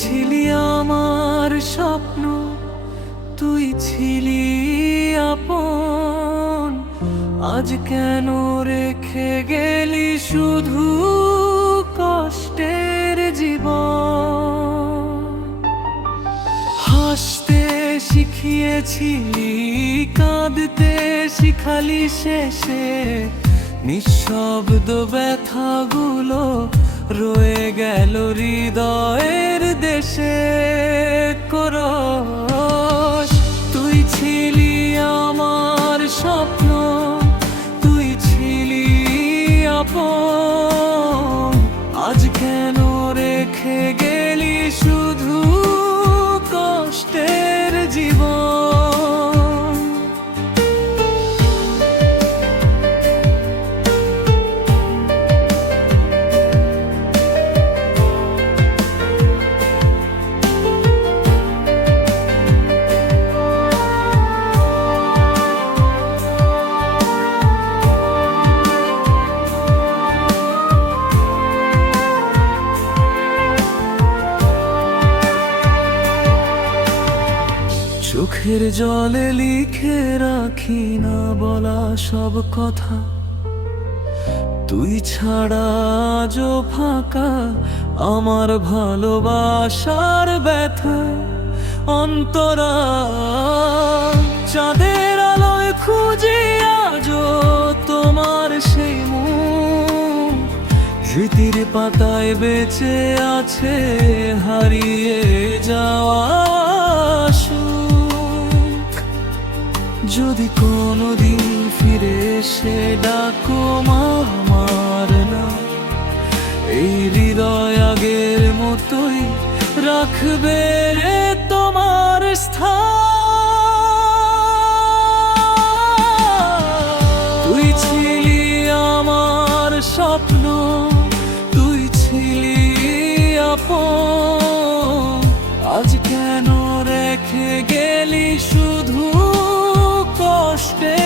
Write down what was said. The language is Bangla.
ছিলি আমার স্বপ্ন, তুই ছিলি আপন। আজ কেন রেখে গেলি শুধু কষ্টের জীবন? হাসতে শিখিয়েছিলি, কাঁদতে শিখালি শেষে নিঃশব্দ ব্যথাগুলো রয়ে গেল হৃদয়ের দেশে। করস, তুই ছিলি আমার স্বপ্ন, তুই ছিলি আপন। আজ কেন রেখে গেলি শুধু কষ্টের জীবন? চোখের জলে লিখে রাখি না বলা সব কথা, তুই ছাড়া আজও ফাঁকা আমার ভালোবাসার ব্যথা। অন্তরা চাঁদের আলোয় খুঁজি আজও তোমার সেই মুখ, স্মৃতির পাতায় বেঁচে আছে হারিয়ে যাওয়া সুখ। যদি কোনোদিন ফিরে এসে ডাকো আমার না, এই হৃদয় আগের মতোই রাখবে তোমার স্থান। তুই ছিলি আমার স্বপ্ন, তুই ছিলি আপন। আজ কেন রেখে গেলি শুধু কষ্টে